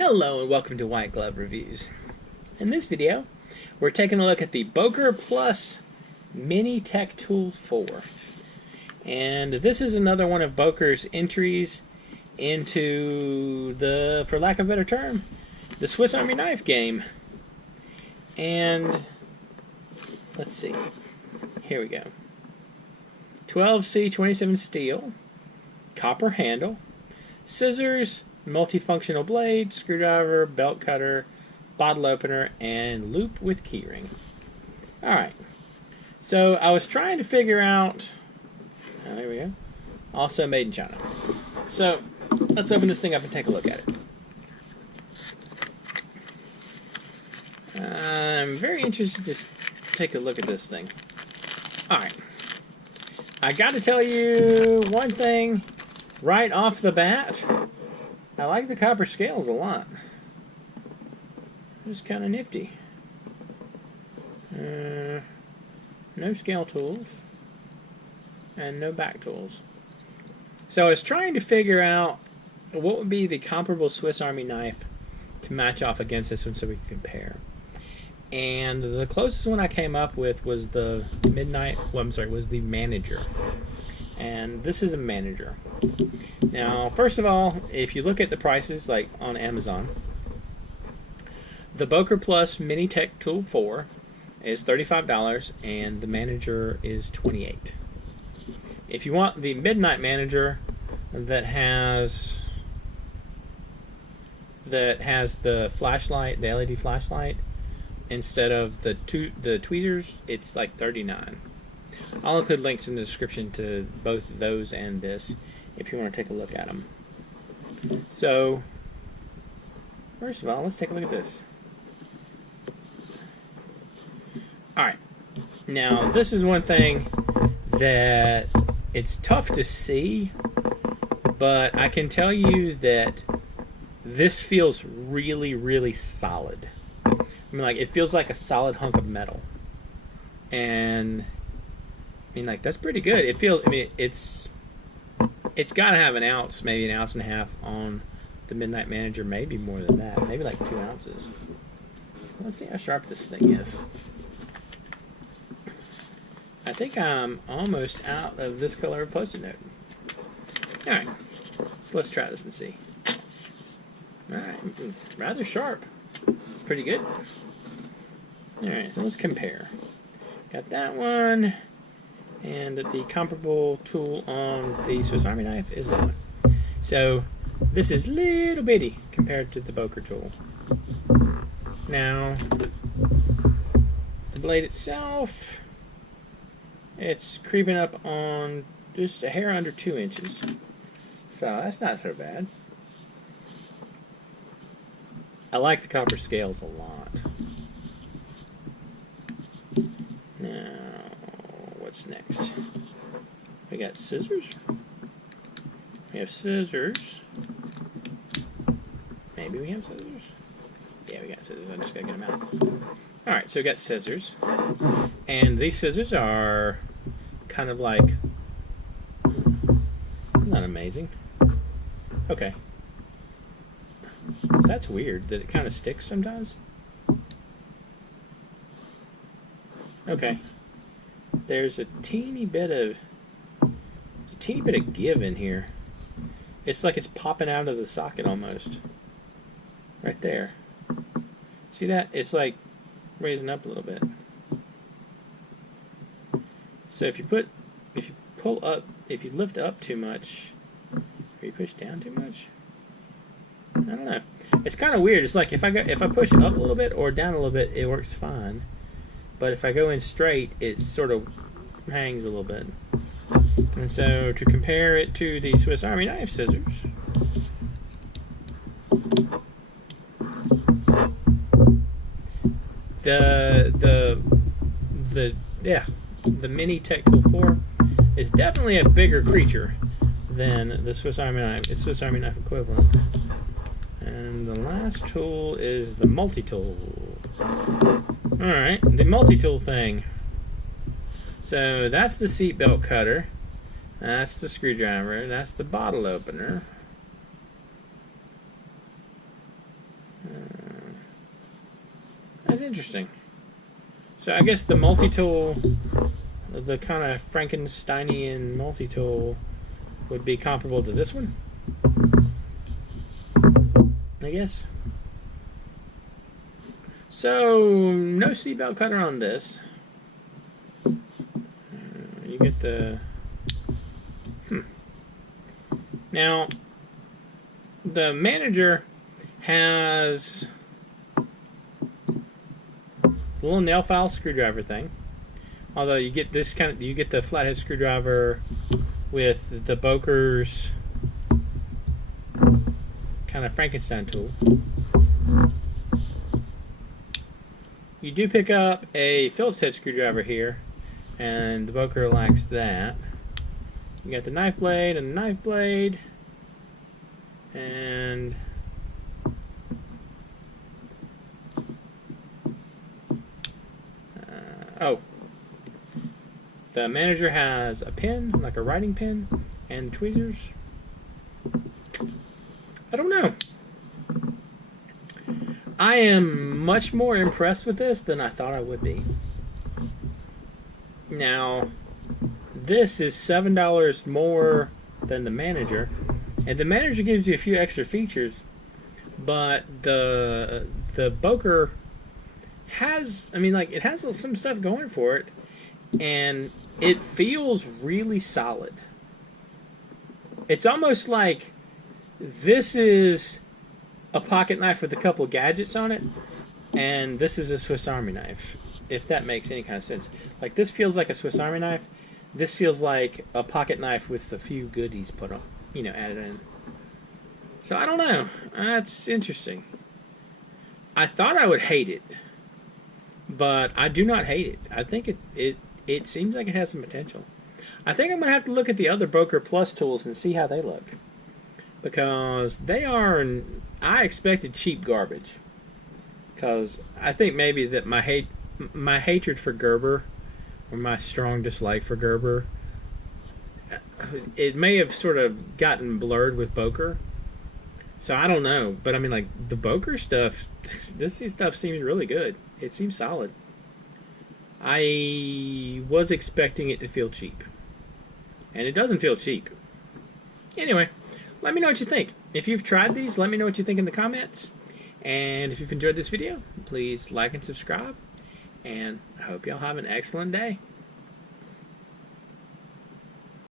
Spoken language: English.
Hello and welcome to White Glove Reviews. In this video, we're taking a look at the Boker Plus Mini Tech Tool 4. And this is another one of Boker's entries into the, for lack of a better term, the Swiss Army knife game. And let's see. Here we go. 12C27 steel, copper handle, scissors, multifunctional blade, screwdriver, belt cutter, bottle opener, and loop with keyring. Alright, so I was trying to figure out, there we go, also made in China. So let's open this thing up and take a look at it. I'm very interested to take a look at this thing. Alright, I got to tell you one thing right off the bat. I like the copper scales a lot. It's kind of nifty. No scale tools. And no back tools. So I was trying to figure out what would be the comparable Swiss Army knife to match off against this one so we could compare. And the closest one I came up with was the was the Manager. And this is a Manager. Now, first of all, if you look at the prices, like on Amazon, the Boker Plus Mini Tech Tool 4 is $35, and the Manager is $28. If you want the Midnight Manager that has the flashlight, the LED flashlight, instead of the tweezers, it's like $39. I'll include links in the description to both those and this if you want to take a look at them. So, first of all, let's take a look at this. Alright, now this is one thing that it's tough to see, but I can tell you that this feels really, really solid. I mean, like, it feels like a solid hunk of metal. And I mean, like, that's pretty good. It feels, I mean, it's got to have an ounce, maybe an ounce and a half on the Midnight Manager, maybe more than that, maybe like 2 ounces. Let's see how sharp this thing is. I think I'm almost out of this color of Post-it note. Alright, so let's try this and see. Alright, rather sharp. It's pretty good. Alright, so let's compare. Got that one. And the comparable tool on the Swiss Army knife is that one. So this is little bitty compared to the Boker tool. Now, the blade itself, it's creeping up on just a hair under 2 inches. So that's not so bad. I like the copper scales a lot. Now, what's next? We got scissors. We have scissors. Maybe we have scissors. Yeah, we got scissors. I just gotta get them out. Alright, so we got scissors. And these scissors are kind of like, not amazing. Okay. That's weird that it kind of sticks sometimes. Okay. There's a teeny bit of give in here. It's like it's popping out of the socket almost. Right there. See that? It's like raising up a little bit. So if you pull up, if you lift up too much, or you push down too much, I don't know. It's kind of weird. It's like if I push up a little bit or down a little bit, it works fine. But if I go in straight, it sort of hangs a little bit. And so to compare it to the Swiss Army knife scissors, the Mini Tech Tool 4 is definitely a bigger creature than the Swiss Army knife. It's Swiss Army knife equivalent. And the last tool is the Multitool. Alright, the Multitool thing. So that's the seatbelt cutter. That's the screwdriver. That's the bottle opener. That's interesting. So I guess the multi-tool, the kind of Frankensteinian multi-tool, would be comparable to this one, I guess. So no seatbelt cutter on this. You get the Now the manager has the little nail file screwdriver thing. Although you get this you get the flathead screwdriver with the Boker's kind of Frankenstein tool. You do pick up a Phillips head screwdriver here, and the Boker lacks that. You got the knife blade and the knife blade, and the manager has a pen, like a writing pen, and tweezers. I don't know. I am much more impressed with this than I thought I would be. Now, this is $7 more than the manager, and the manager gives you a few extra features, but the Boker has, I mean, like, it has some stuff going for it, and it feels really solid. It's almost like this is a pocket knife with a couple of gadgets on it, and this is a Swiss Army knife, if that makes any kind of sense. Like, this feels like a Swiss Army knife. This feels like a pocket knife with a few goodies put on, added in. So I don't know. That's interesting. I thought I would hate it, but I do not hate it. I think it seems like it has some potential. I think I'm going to have to look at the other Boker Plus tools and see how they look, because they are, I expected cheap garbage, because I think maybe that my hatred for Gerber, or my strong dislike for Gerber, it may have sort of gotten blurred with Boker. So I don't know, but I mean, like, the Boker stuff, this stuff seems really good. It seems solid. I was expecting it to feel cheap, and it doesn't feel cheap. Anyway, let me know what you think. If you've tried these, let me know what you think in the comments. And if you've enjoyed this video, please like and subscribe. And I hope y'all have an excellent day.